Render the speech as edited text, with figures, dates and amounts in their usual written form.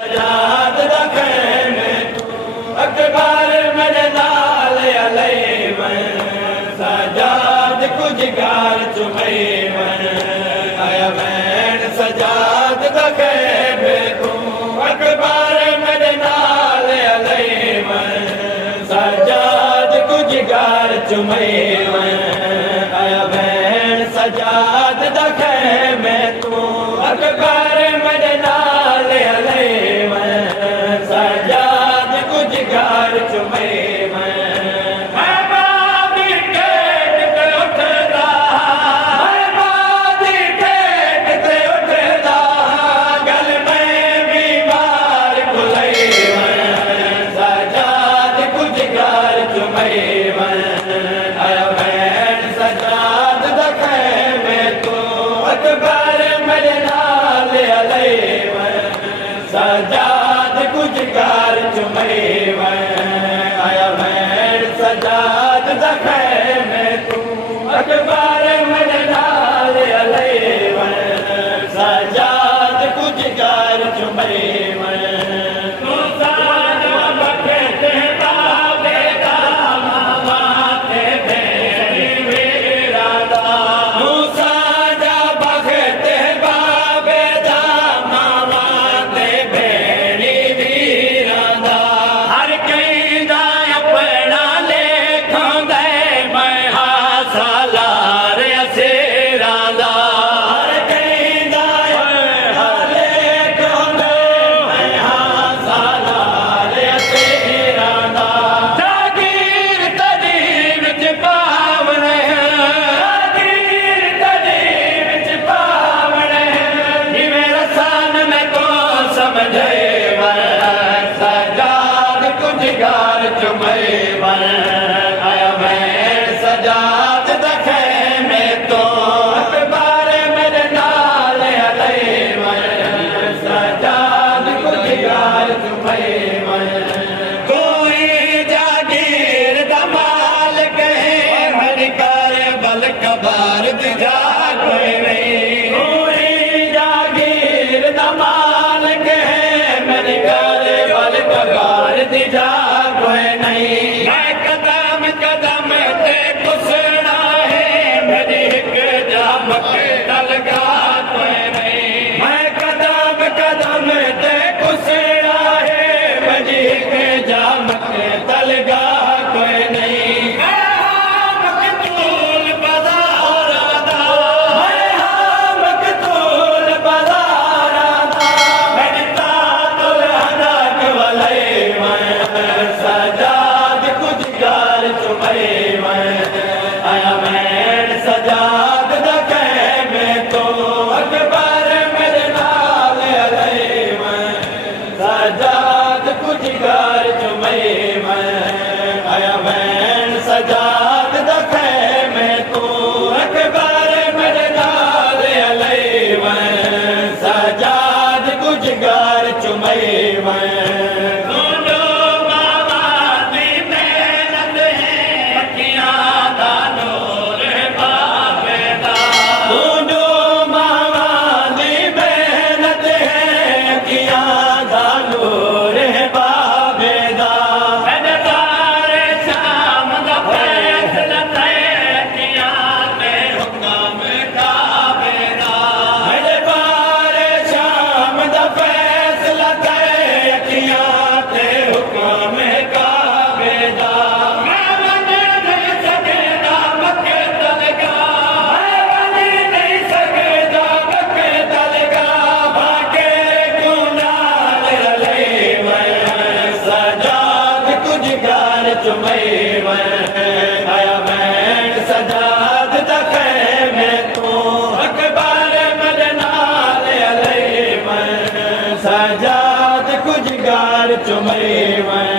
सजाद रखे में तू अकबर मेरे नाल अलई मन सजाद कुछ गार चुमई मन आया मैन सजाद रखे में तू अकबर मेरे नाल अलई मन सजाद कुछ गार चुमई मन आया मैन सजाद रखे में तू अकबर मेरे नाल अलई मन सजाद कुछ गार चुमई मन सजाद कुछ गार चुमई आया मैं सजाद दखे में तू अकबर मेरे नाल अलई सजाद कुछ गार चुमई गार चुमई आया मैं सजाद दखे में तो अकबर मेरे नाल अलई सजाद कुछ गार चुमई कोई जागीर दमाल कहे हर कर बल कबार दिजा कोई नहीं कोई जागीर दमाल कहे मेरी कर बल कबार दिजा कोई नहीं मैं कदम कदम ते कुसना है मेरी एक जामक तलगा कोई नहीं मैं कदम कदम ते कुसना है मेरी एक जामक तलगा कोई नहीं आया मैं सजाद दखे में तो अकबर मेरे नाल अलई सजाद कुछ गार चुमई आया मैं सजाद दखे में तो अकबर मेरे नाल अलई सजाद कुछ गार चुमई चुमई आया मैं सजाद दखे में तू अकबर मेरे नाल अलई सजाद कुछ गार चुमई